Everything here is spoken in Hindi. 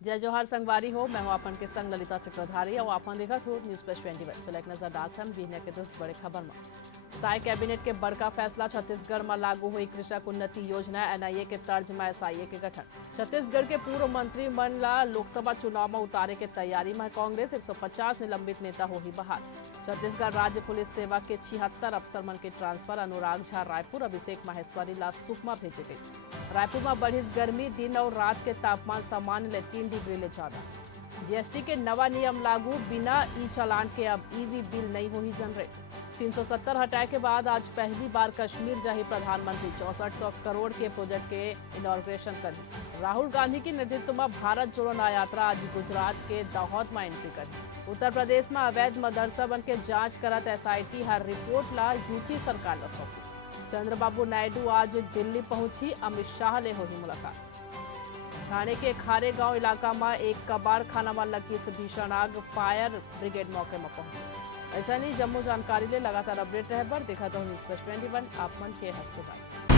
जय जोहार संगवारी हो। मैं हूं आपन के संग ललिता चक्रधारी और आपन देखत हो न्यूज प्लस 21। चलो एक नजर डालते हैं बिहने के 10 बड़े खबर में। साय कैबिनेट के बड़का फैसला, छत्तीसगढ़ में लागू हुई कृषक उन्नति योजना। एनआईए के तर्ज में एसआईए के गठन। छत्तीसगढ़ के पूर्व मंत्री मन ला लोकसभा चुनाव में उतारे के तैयारी में कांग्रेस। 150 निलंबित नेता हो ही बहाल। छत्तीसगढ़ राज्य पुलिस सेवा के 76 अफसर मन के ट्रांसफर। अनुराग झा रायपुर, अभिषेक माहेश्वरी ला सुकमा भेजे गए। रायपुर में बढ़िस गर्मी, दिन और रात के तापमान सामान्य ले 3 डिग्री ले ज्यादा। जीएसटी के नवा नियम लागू, बिना ई चालान के अब ईवी बिल नहीं हो ही जनरेट। 370 हटाए के बाद आज पहली बार कश्मीर जाही प्रधानमंत्री। 6400 करोड़ के प्रोजेक्ट के इनॉग्रेशन करी। राहुल गांधी के नेतृत्व में भारत जोड़ो न्याय यात्रा आज गुजरात के दाहोद में एंट्री करी। उत्तर प्रदेश में अवैध मदरसा बन के जांच करत एसआईटी हर रिपोर्ट ला यूपी सरकार ला सौंपिस। चंद्रबाबू नायडू आज दिल्ली पहुंची, अमित शाह ले होगी मुलाकात। ठाणे के खारे गांव इलाका में एक कबाड़ खाना में लगी भीषण आग, फायर ब्रिगेड मौके में पहुंची। ऐसा नहीं जम्मू जानकारी ले लगातार अपडेट रहे बर देखा तो न्यूज प्लस 21 आप मन के हक